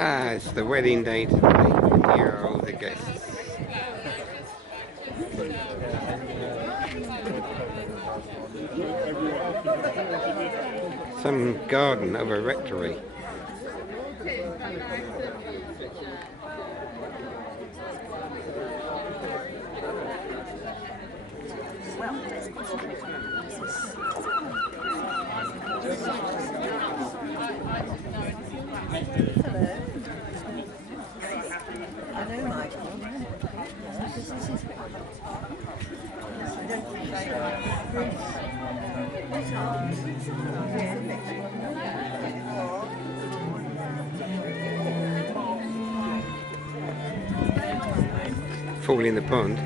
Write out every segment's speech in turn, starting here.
Ah, it's the wedding day today, and here are all the guests. Some garden of a rectory. Fall in the pond.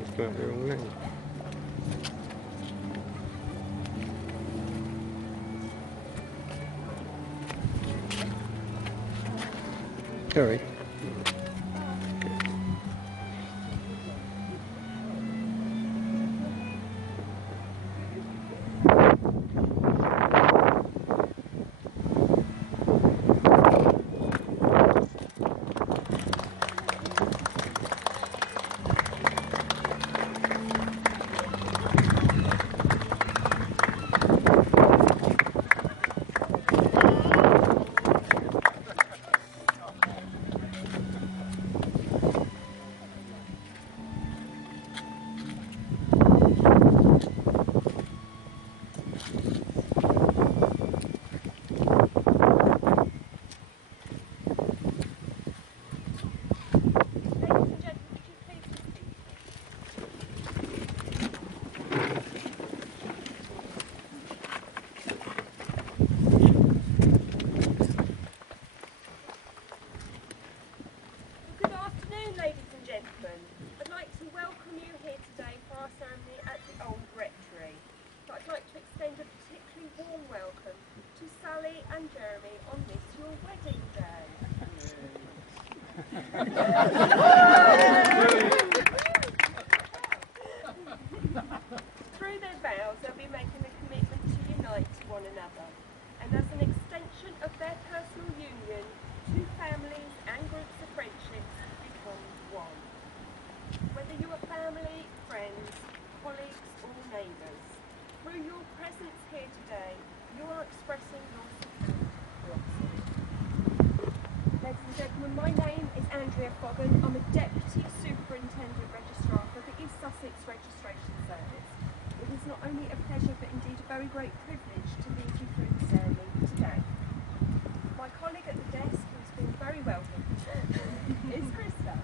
It's got the wrong name. Sorry. open, I'd like to welcome you here today for our ceremony at the Old Rectory. But I'd like to extend a particularly warm welcome to Sally and Jeremy on this your wedding day. Through their vows, they'll be making a commitment to unite to one another, and as an extension of their personal union, two families and groups of friendships become one. Whether you are family, friends, colleagues or neighbours, through your presence here today, you are expressing your support for us. Ladies and gentlemen, my name is Andrea Foggan. I'm a Deputy Superintendent Registrar for the East Sussex Registration Service. It is not only a pleasure but indeed a very great privilege to lead you through the ceremony today. My colleague at the desk, who's been very welcome, is Krista.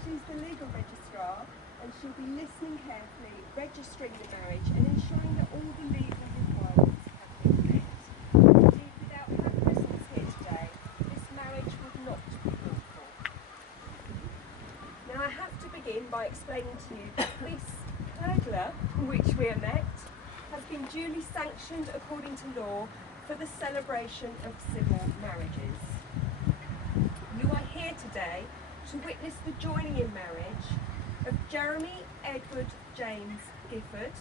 She's the legal registrar and she'll be listening carefully, registering the marriage and ensuring that all the legal requirements have been met. Indeed, without her presence here today, this marriage would not be lawful. Now I have to begin by explaining to you that this pergola in which we are met has been duly sanctioned according to law for the celebration of civil marriages. You are here today to witness the joining in marriage of Jeremy Edward James Gifford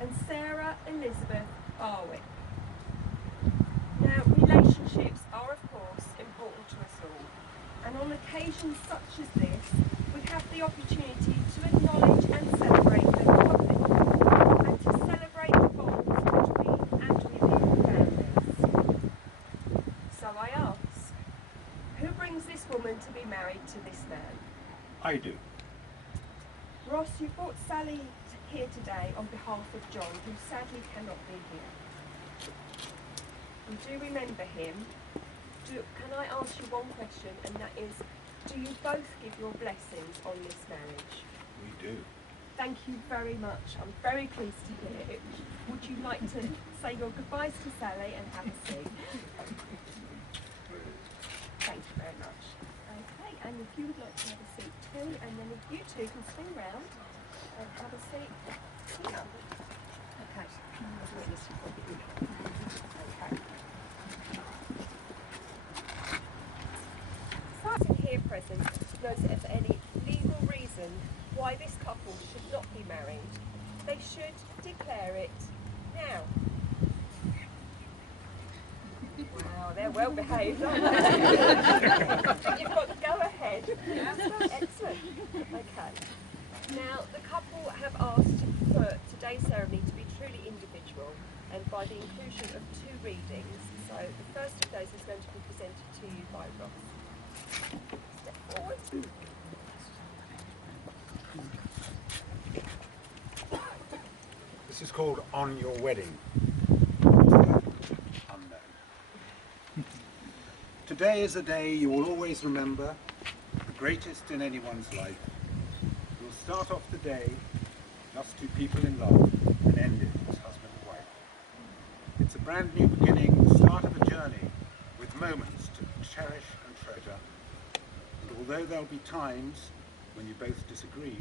and Sarah Elizabeth Barwick. Now, relationships are of course important to us all, and on occasions such as this, we have the opportunity to acknowledge and celebrate the public and to celebrate the bonds between and within families. So I ask, who brings this woman to be married to this man? I do. Ross, you brought Sally here today on behalf of John, who sadly cannot be here. You do remember him. Can I ask you one question, and that is, do you both give your blessings on this marriage? We do. Thank you very much. I'm very pleased to hear it. Would you like to say your goodbyes to Sally and have a seat? Thank you very much. Okay, and if you would like to have a seat too, and then if you two can swing round and have a seat here. Okay. Okay. Person here present knows that if for any legal reason why this couple should not be married, they should declare it now. Wow, they're well behaved, aren't they? You've got to go ahead. Excellent. Okay. Now, the couple have asked for today's ceremony to be truly individual and by the inclusion of two readings. So the first of those is going to be presented to you by Ross. Step forward. This is called On Your Wedding. Today is a day you will always remember, the greatest in anyone's life. You'll start off the day, just two people in love, and end it as husband and wife. It's a brand new beginning, the start of a journey, with moments to cherish and treasure. And although there'll be times when you both disagree,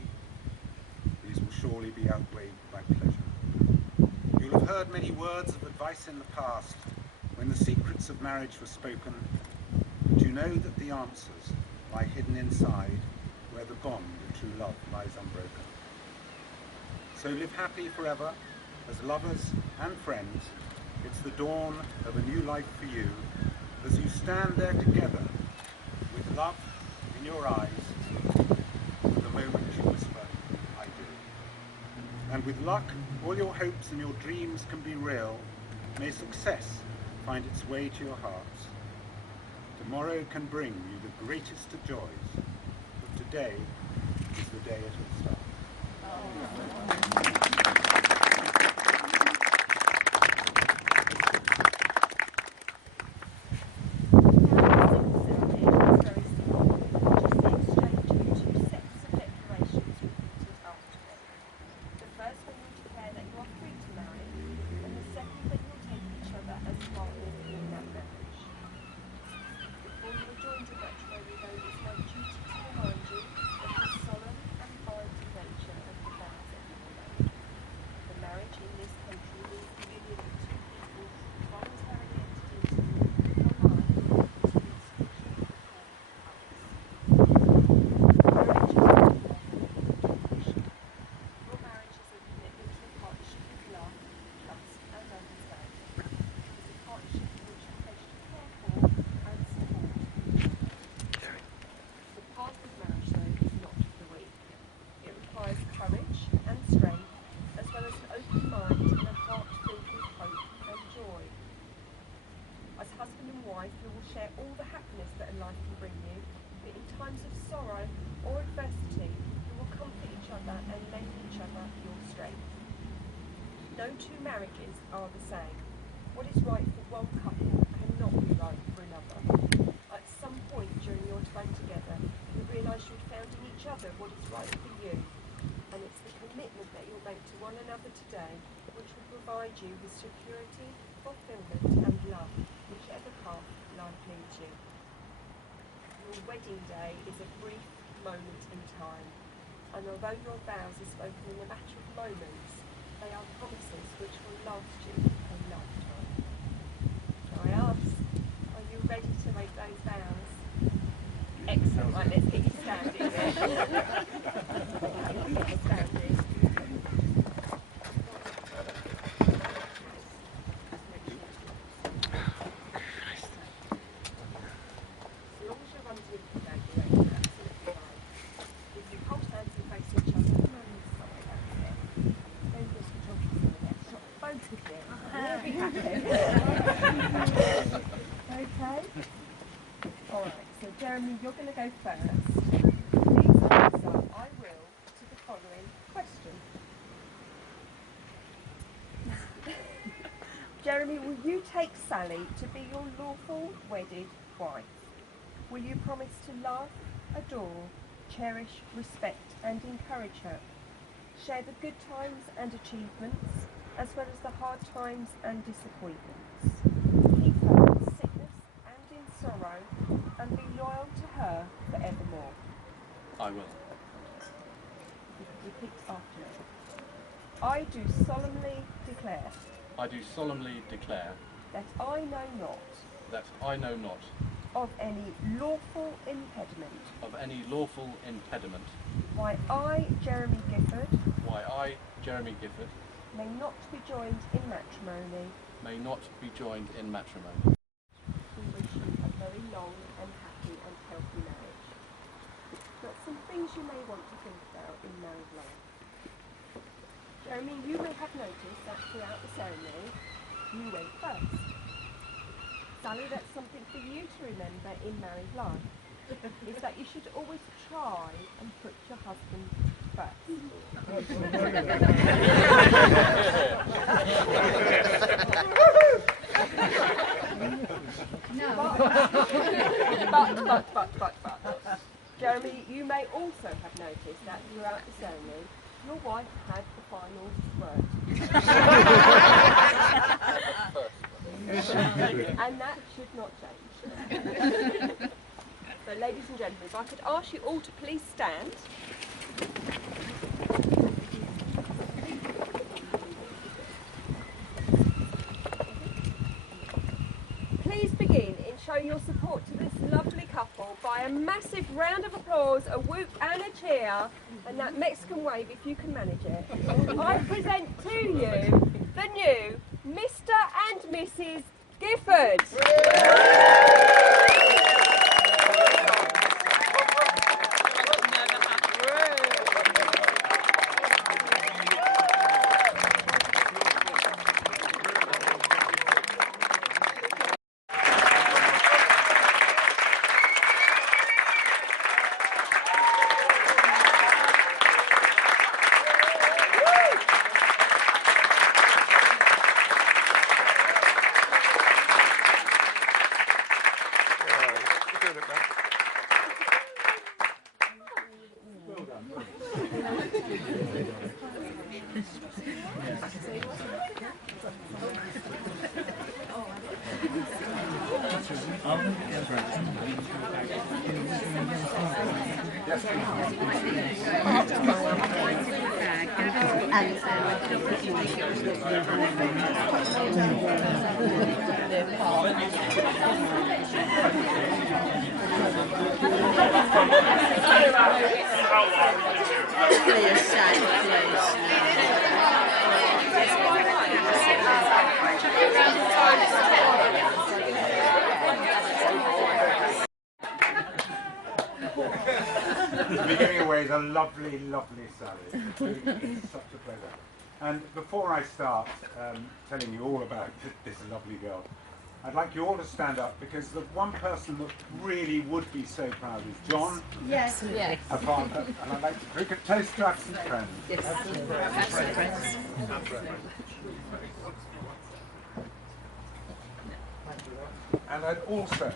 these will surely be outweighed by pleasure. You'll have heard many words of advice in the past, when the secrets of marriage were spoken, but you know that the answers lie hidden inside, where the bond of true love lies unbroken. So live happy forever, as lovers and friends. It's the dawn of a new life for you, as you stand there together, with love in your eyes, the moment you whisper, I do. And with luck, all your hopes and your dreams can be real. May success find its way to your hearts. Tomorrow can bring you the greatest of joys, but today is the day it will start. and strength, as well as an open mind and a heart filled with hope and joy. As husband and wife, you will share all the happiness that a life can bring you, but in times of sorrow or adversity, you will comfort each other and lend each other your strength. No two marriages are the same. What is right for one couple cannot be right for another. At some point during your time together, you realise you've found in each other what is right for you, and it's the commitment that you'll make to one another today which will provide you with security, fulfilment and love, whichever path life leads you. Your wedding day is a brief moment in time, and although your vows are spoken in a matter of moments, they are promises which will last you a lifetime. So I ask, are you ready to make those vows? Excellent. Right, let's get you standing then. Get you standing. As long as you're underneath the flag, you're absolutely fine. If you hold hands and face each other, sorry, that's it. Don't just talk to some of that. Both of them. We'll be happy. Okay? Alright, so Jeremy, you're going to go first. Please answer I will to the following question. Jeremy, will you take Sally to be your lawful wedded wife? Will you promise to love, adore, cherish, respect and encourage her? Share the good times and achievements, as well as the hard times and disappointments. Keep her in sickness and in sorrow, and be loyal to her forevermore. I will. Repeat after me. I do solemnly declare I do solemnly declare that I know not that I know not of any lawful impediment of any lawful impediment why I, Jeremy Gifford, why I, Jeremy Gifford, may not be joined in matrimony. may not be joined in matrimony. We wish you a very long and happy and healthy marriage. But some things you may want to think about in married life. Jeremy, you may have noticed that throughout the ceremony, you went first. Sally, that's something for you to remember in married life, is that you should always try and put your husband first. But. Jeremy, you may also have noticed that throughout the ceremony, your wife had the final word. And that should not change. So, ladies and gentlemen, if I could ask you all to please stand. Please begin in showing your support to this lovely couple by a massive round of applause, a whoop and a cheer, and that Mexican wave if you can manage it. I present to you the new Mr. and Mrs. Gifford. giving away the lovely, lovely Sally. It's such a pleasure. And before I start telling you all about this lovely girl, I'd like you all to stand up, because the one person that really would be so proud is John, Yes. Yes. her father, and I'd like to drink a toast to absent friends. Yes. Absent friends. And I'd also,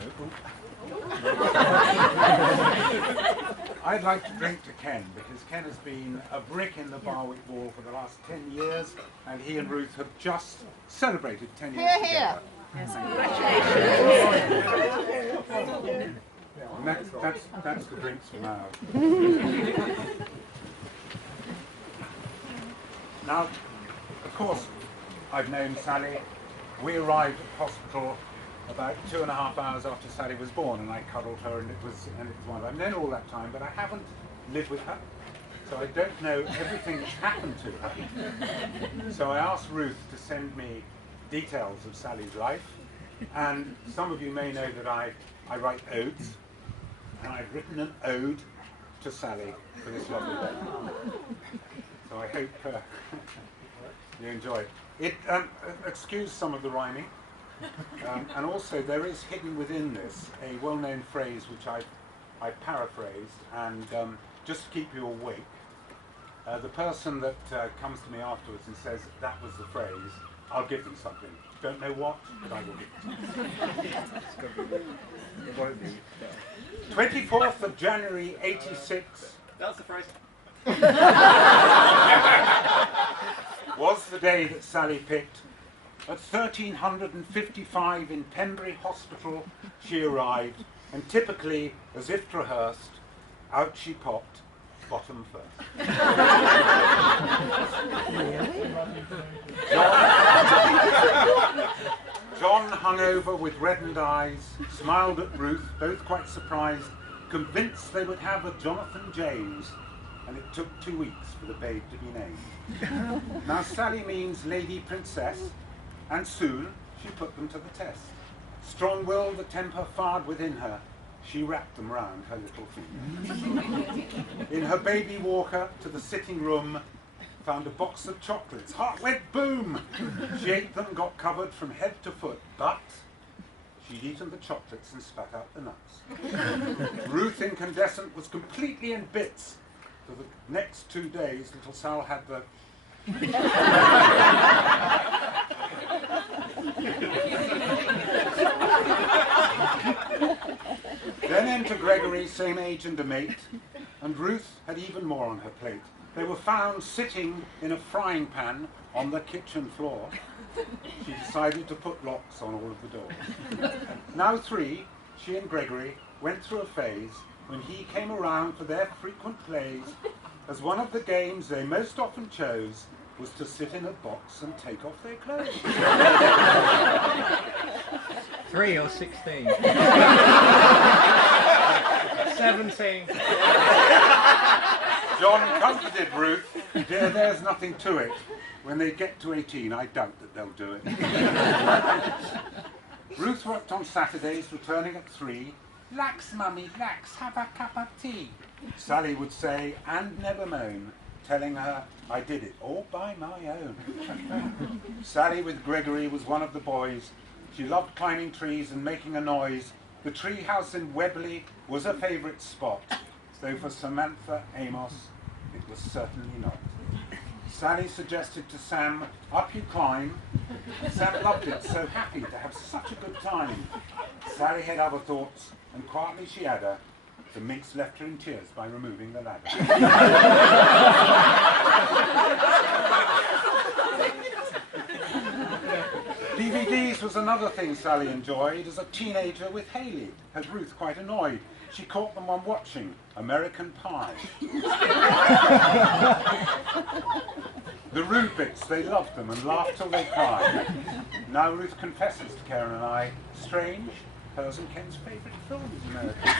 I'd like to drink to Ken, because Ken has been a brick in the Barwick wall for the last 10 years, and he and Ruth have just celebrated 10 years together. Yes. And that's the drinks for now. Now, of course, I've known Sally. We arrived at hospital about 2.5 hours after Sally was born, and I cuddled her, and it was wonderful. I've known her all that time, but I haven't lived with her, so I don't know everything that's happened to her. So I asked Ruth to send me details of Sally's life, and some of you may know that I write odes, and I've written an ode to Sally for this lovely day. So I hope you enjoy it. Excuse some of the rhyming, and also there is hidden within this a well-known phrase which I paraphrased, and just to keep you awake, the person that comes to me afterwards and says that was the phrase, I'll give them something. Don't know what, but I will give them something. 24th of January 86. That's the phrase. Was the day that Sally picked. At 1355 in Pembury Hospital she arrived, and typically, as if rehearsed, out she popped, bottom first. John hung over with reddened eyes, smiled at Ruth, both quite surprised, convinced they would have a Jonathan James, and it took 2 weeks for the babe to be named. Now Sally means Lady Princess, and soon she put them to the test. Strong-willed, the temper fired within her, she wrapped them round her little finger. In her baby walker to the sitting room, found a box of chocolates. Heart went boom! She ate them, got covered from head to foot, but she'd eaten the chocolates and spat out the nuts. Ruth Incandescent was completely in bits. For the next 2 days, little Sal had the... Then enter Gregory, same age and a mate, and Ruth had even more on her plate. They were found sitting in a frying pan on the kitchen floor. She decided to put locks on all of the doors. Now 3, she and Gregory went through a phase when he came around for their frequent plays, as one of the games they most often chose was to sit in a box and take off their clothes. 3 or 16? 17. John comforted Ruth. Dear, there's nothing to it. When they get to 18, I doubt that they'll do it. Ruth worked on Saturdays, returning at 3. Lax, mummy, lax, have a cup of tea. Sally would say, and never moan, telling her I did it all by my own. Sally with Gregory was one of the boys. She loved climbing trees and making a noise. The tree house in Webley was a favourite spot, though for Samantha Amos it was certainly not. Sally suggested to Sam, up you climb. Sam loved it, so happy to have such a good time. Sally had other thoughts, and quietly she had her. The minx left her in tears by removing the ladder. DVDs was another thing Sally enjoyed. As a teenager with Haley, had Ruth quite annoyed. She caught them on watching American Pie. The Rubiks, they loved them and laughed till they cried. Now Ruth confesses to Karen and I, strange, hers and Ken's favourite film is American.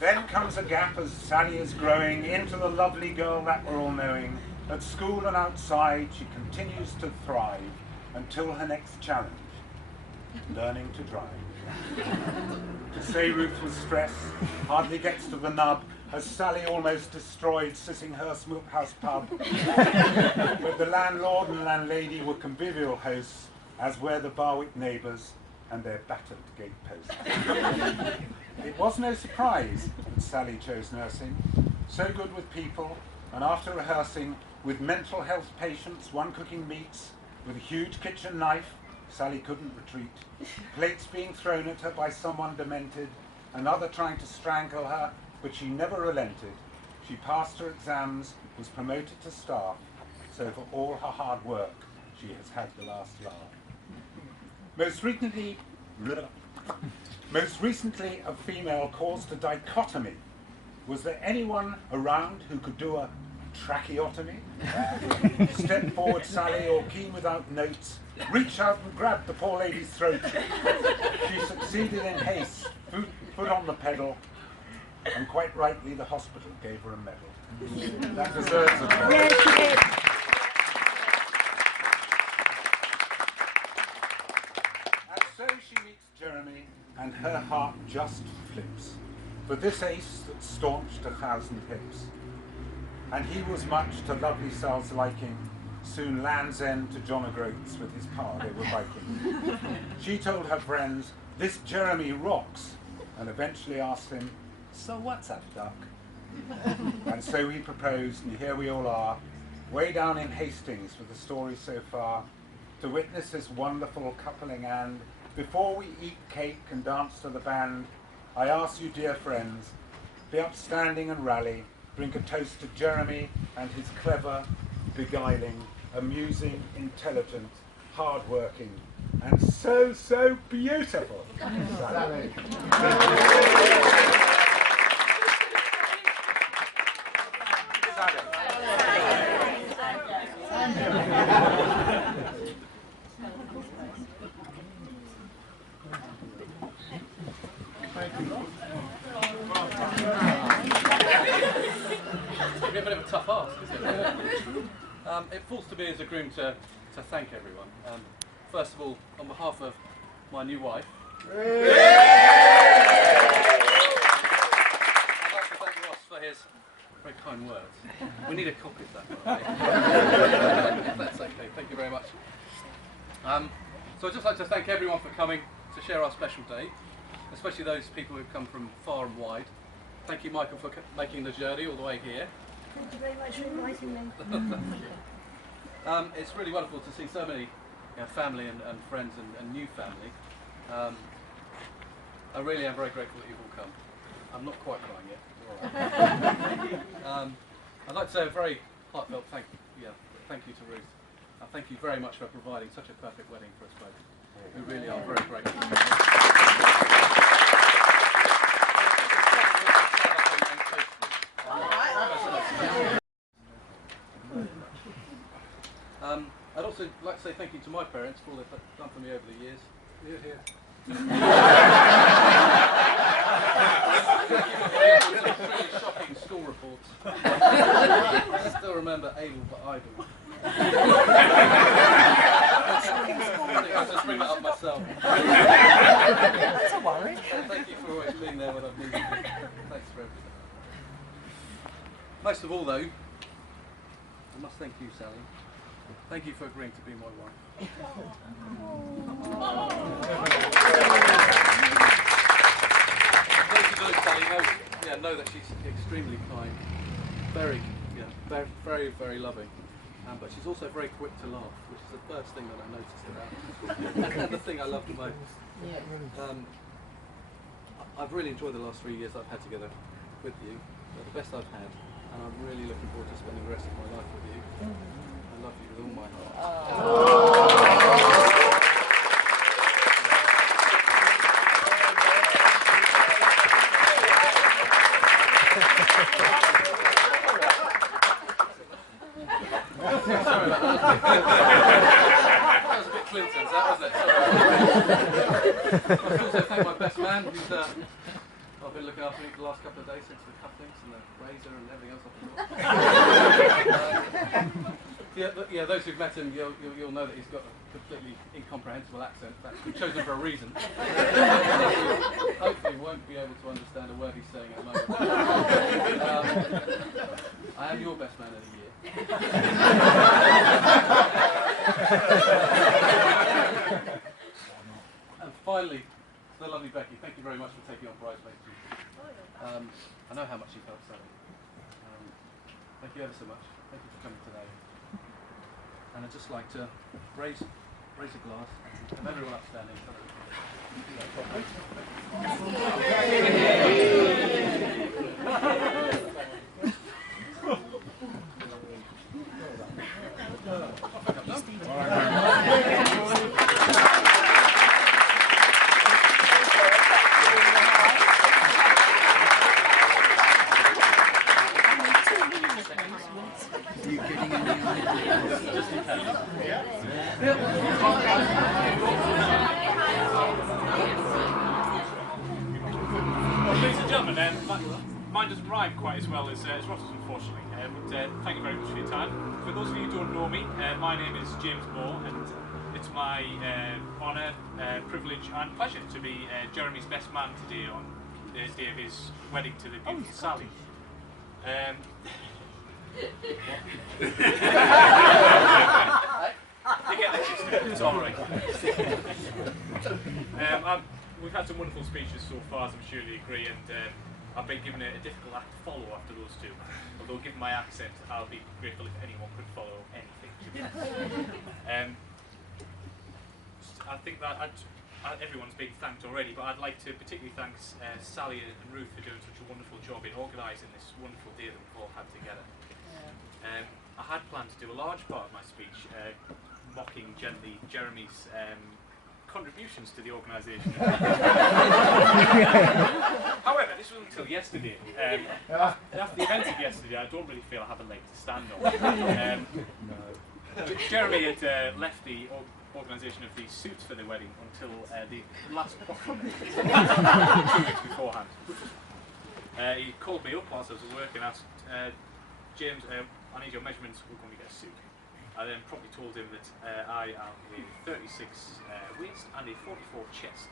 Then comes a gap as Sally is growing into the lovely girl that we're all knowing. At school and outside, she continues to thrive until her next challenge, learning to drive. To say Ruth was stressed hardly gets to the nub, as Sally almost destroyed Sissinghurst Milkhouse pub. But the landlord and landlady were convivial hosts, as were the Barwick neighbours and their battered gateposts. It was no surprise that Sally chose nursing, so good with people, and after rehearsing with mental health patients, one cooking meats with a huge kitchen knife, Sally couldn't retreat. Plates being thrown at her by someone demented, another trying to strangle her, but she never relented. She passed her exams, was promoted to staff, so for all her hard work, she has had the last laugh. Most recently, a female caused a dichotomy. Was there anyone around who could do a tracheotomy? Step forward, Sally, or keen without notes, reach out and grab the poor lady's throat. She succeeded in haste, foot on the pedal, and quite rightly the hospital gave her a medal. That deserves a medal. Yes, she did. And so she meets Jeremy, and her heart just flips. For this ace that staunched 1,000 hips. And he was much to lovely Sal's liking, soon Land's End to John O'Groats with his pa they were biking. She told her friends, this Jeremy rocks, and eventually asked him, so what's up, Doc? And so he proposed, and here we all are, way down in Hastings with the story so far, to witness this wonderful coupling. And before we eat cake and dance to the band, I ask you, dear friends, be upstanding and rally, drink a toast to Jeremy and his clever, beguiling, amusing, intelligent, hard-working, and so, so beautiful Sally. It's a bit of a tough ask, isn't it? It falls to me as a groom to thank everyone. First of all, on behalf of my new wife, I'd like to thank Ross for his very kind words. We need a copy of that, by the way. If that's okay, thank you very much. So I'd just like to thank everyone for coming to share our special day, especially those people who've come from far and wide. Thank you, Michael, for making the journey all the way here. Thank you very much for inviting me. It's really wonderful to see so many family and friends and new family. I really am very grateful that you've all come. I'm not quite crying yet. All right. I'd like to say a very heartfelt thank you to Ruth. Thank you very much for providing such a perfect wedding for us both. We really are very grateful. I'd also like to say thank you to my parents for all they've done for me over the years. Here. Really shocking school reports. I still remember Adel but Idle. I just bring that up myself. That's a worry. Thank you for always being there when I've needed you. Thanks for everything. Most of all, though, I must thank you, Sally. Thank you for agreeing to be my wife. Those who know Sally know that she's extremely kind, very, very, very loving. But she's also very quick to laugh, which is the first thing that I noticed about her. And the thing I love the most. I've really enjoyed the last 3 years I've had together with you. They're the best I've had, and I'm really looking forward to spending the rest of my life with you. I love you with all my heart. Sorry about that. That was a bit Clinton's, that wasn't it? Sorry. I should also thank my best man, who's I've been looking after me for the last couple of days since the cufflinks and the razor and everything else I've been Yeah, those who've met him, you'll know that he's got a completely incomprehensible accent. That's been chosen for a reason. Hopefully won't be able to understand a word he's saying at the moment. I am your best man of the year. And finally, the lovely Becky, thank you very much for taking on Bridesmaids. I know how much you've helped Sally. Thank you ever so much. Thank you for coming today. And I'd just like to raise a glass and everyone upstanding. Ladies and gentlemen, mine doesn't rhyme quite as well as Ross's, unfortunately, but thank you very much for your time. For those of you who don't know me, my name is James Moore, and it's my honour, privilege and pleasure to be Jeremy's best man today on the day of his wedding to the beautiful Sally. You get the gist of it, it's alright. We've had some wonderful speeches so far, as I'm sure you agree, and I've been given a difficult act to follow after those two. Although given my accent, I'll be grateful if anyone could follow anything, to be honest. I think that everyone's been thanked already, but I'd like to particularly thank Sally and Ruth for doing such a wonderful job in organising this wonderful day that we've all had together. I had planned to do a large part of my speech mocking gently Jeremy's contributions to the organisation. However, this was until yesterday. After the events of yesterday, I don't really feel I have a leg to stand on. Jeremy had left the organisation of the suits for the wedding until the last 2 weeks beforehand. He called me up whilst I was at work and asked, James, I need your measurements, we're going to get a suit. I then promptly told him that I am a 36 waist and a 44 chest,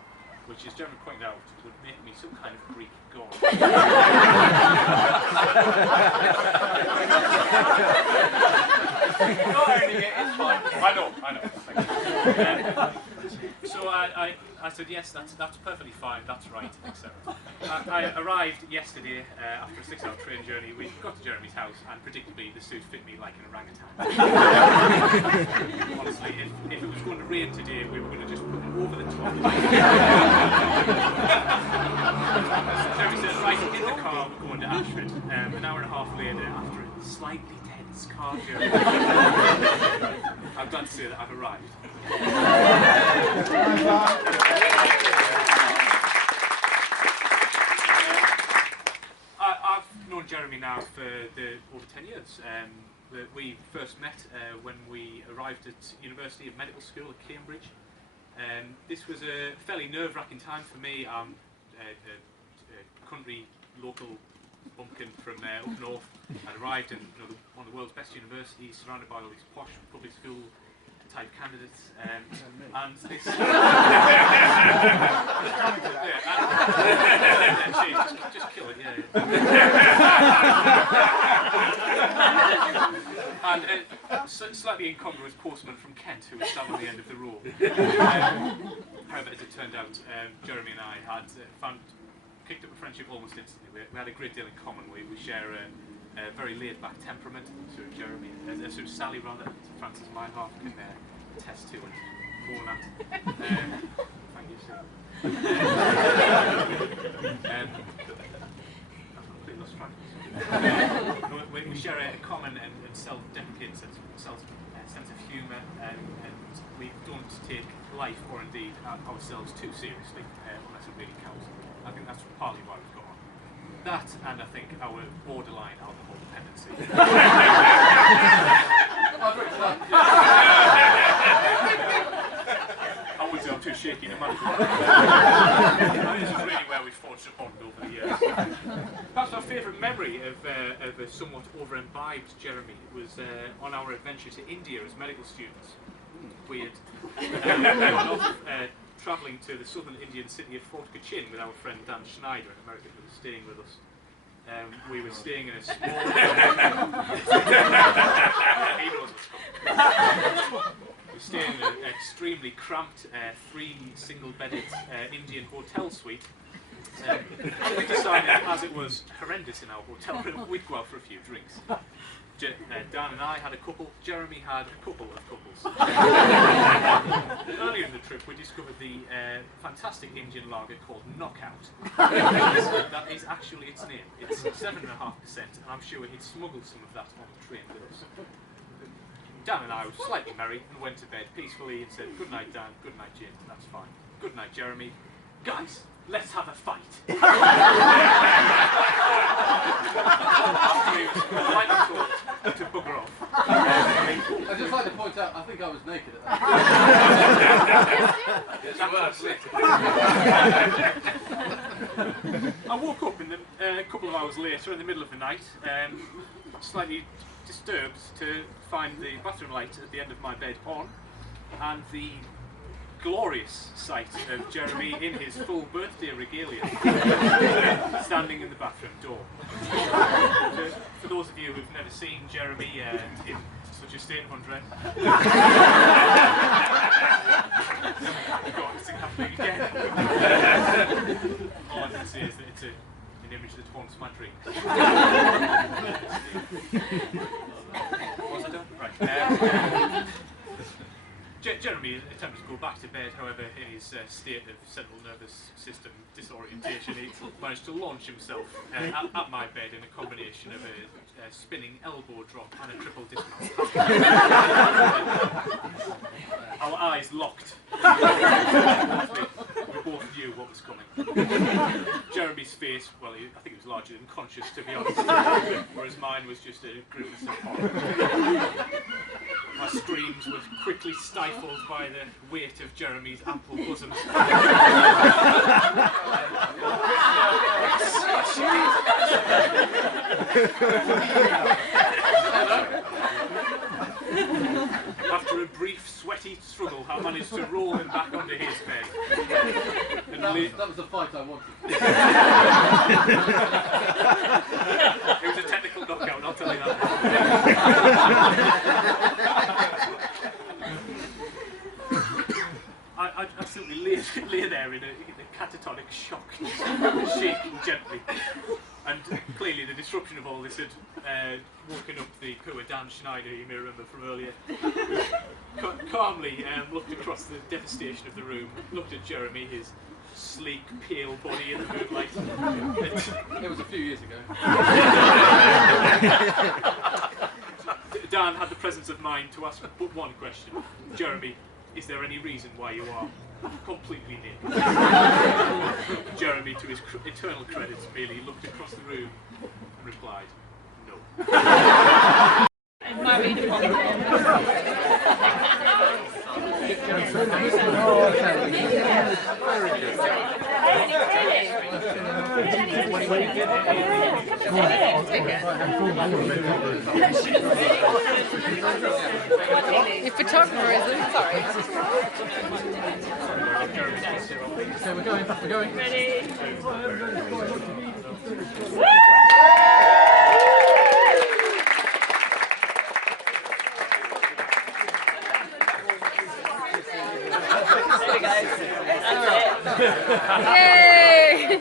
which, as Jeremy pointed out, would make me some kind of Greek god. Not earning it, it's fine. I know. So I said, yes, that's perfectly fine, that's right, etc. I arrived yesterday after a 6-hour train journey. We got to Jeremy's house, and predictably the suit fit me like an orangutan. Honestly, if it was going to rain today, we were going to just put them over the top. Jeremy said, right, in the car, we're going to Ashford. An hour and a half later, after a slightly tense car journey, I'm glad to say that I've arrived. I've known Jeremy now for over 10 years. We first met when we arrived at University of Medical School at Cambridge. This was a fairly nerve-wracking time for me. I'm a country local bumpkin from up north. I arrived in one of the world's best universities, surrounded by all these posh public school type candidates, and this just kill it, yeah. And slightly incongruous postman from Kent who was sat on the end of the row. However, as it turned out, Jeremy and I had picked up a friendship almost instantly. We had a great deal in common. We share a very laid-back temperament, so Jeremy, so Sally rather, Francis Meinhoff can attest to and more that. Thank you, sir. I've completely lost track. We share a common and self-deprecating sense of humour, and we don't take life or indeed ourselves too seriously unless it really counts. I think that's partly why we've got on. That, and I think our borderline alcohol dependency. I would say I'm too shaky to manage. This is really where we forged touched upon over the years. Perhaps my favourite memory of a somewhat over-imbibed Jeremy was on our adventure to India as medical students. Weird. Travelling to the southern Indian city of Fort Cochin with our friend Dan Schneider, an American who was staying with us. We were staying in a small... he knows what's coming. We were staying in an extremely cramped, 3 single-bedded Indian hotel suite. We decided, as it was horrendous in our hotel room, we'd go out for a few drinks. Dan and I had a couple, Jeremy had a couple of couples. Earlier in the trip we discovered the fantastic Indian lager called Knockout. That is actually its name. It's 7.5%, and I'm sure he'd smuggled some of that on the train with us. Dan and I were slightly merry and went to bed peacefully and said, "Good night, Dan, good night, Jim, that's fine. Good night, Jeremy. Guys, let's have a fight." To bugger off. I'd just like to point out, I think I was naked at that point. I woke up a couple of hours later in the middle of the night, slightly disturbed to find the bathroom light at the end of my bed on, and the glorious sight of Jeremy in his full birthday regalia standing in the bathroom door. For those of you who've never seen Jeremy in such a state of undress, God, it's happening again. All I can say is that it's an image that haunts my dreams. Was I done? Right. Jeremy attempted to go back to bed, however, in his state of central nervous system disorientation, he managed to launch himself at my bed in a combination of a spinning elbow drop and a triple dismount. Our eyes locked. We both knew what was coming. Jeremy's face, well, I think it was largely unconscious, to be honest, whereas mine was just a grimace of horror. My screams were quickly stifled by the weight of Jeremy's ample bosom. After a brief, sweaty struggle, I managed to roll him back onto his bed. And that was the fight I wanted. It was a technical knockout, I'll tell you that. I simply lay there in a catatonic shock, shaking gently. And clearly the disruption of all this had woken up the poor Dan Schneider, you may remember from earlier, who calmly looked across the devastation of the room, looked at Jeremy, his sleek, pale body in the moonlight. It was a few years ago. Dan had the presence of mind to ask but one question. "Jeremy, is there any reason why you are completely naked?" Jeremy, to his eternal credit, merely looked across the room and replied, "No." Your photographer isn't, sorry. Okay, we're going. Ready? Yay!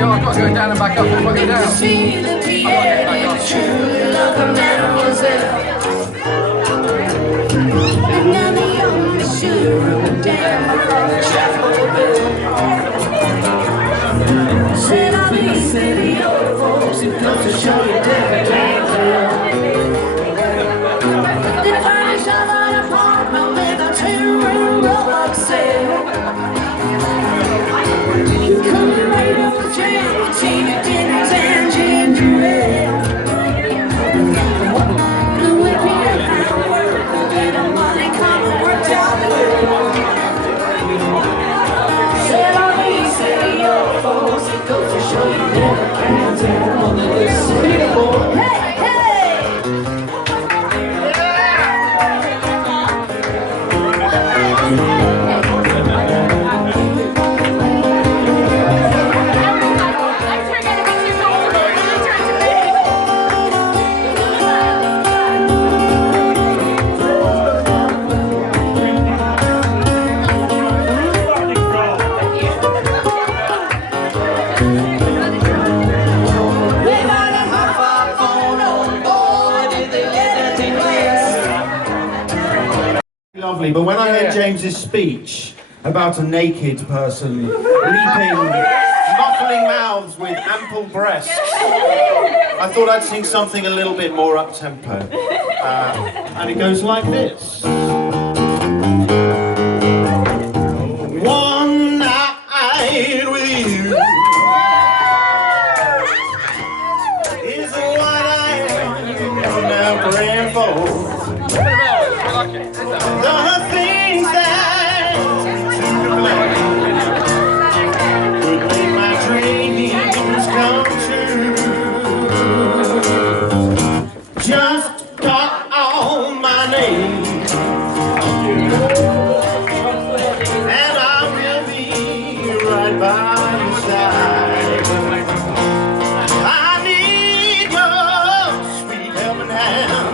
I've got to go down and back up. I've got to go down. See the piano, true love, mademoiselle. And now the young should run down the chapel bell. Said I'll be city old folks who come to show you different things. They furnish a lot of apartment with a 2-room Roblox sale. You come right up the trail, tea, dinners, and ginger ale. The whippy and work, a little money come and work out the world. Said I'll be city old folks, it goes to show you never can tell. City boy, hey, hey! Lovely, but when I heard James's speech about a naked person leaping, muffling mouths with ample breasts, I thought I'd sing something a little bit more up-tempo. And it goes like this. One night with you is what I am now praying for. The things that to plan could make my dreams come true. Just call my name and I will be right by your side. I need your sweet helping hand.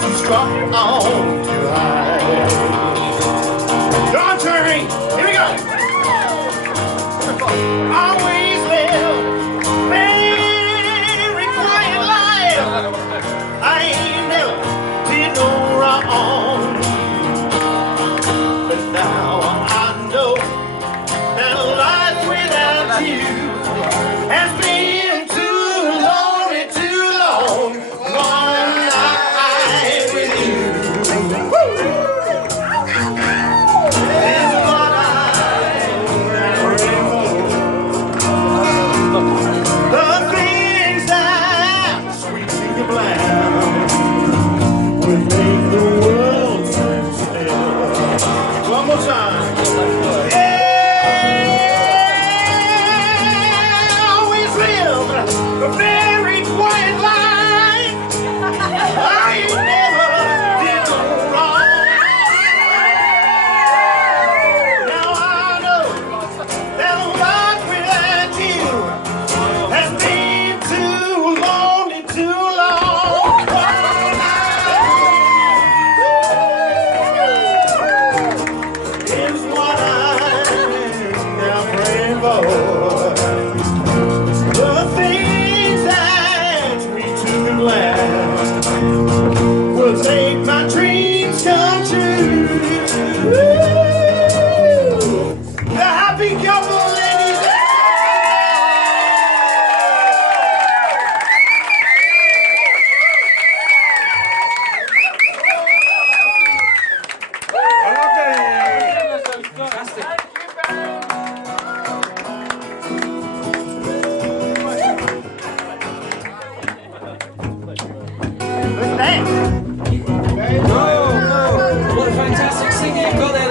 You struck on too high. Your turn, here we go. Always live very quiet life. I ain't never did no wrong, but now I know that life without you has been too lonely, too long.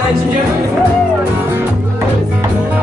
ladies and gentlemen.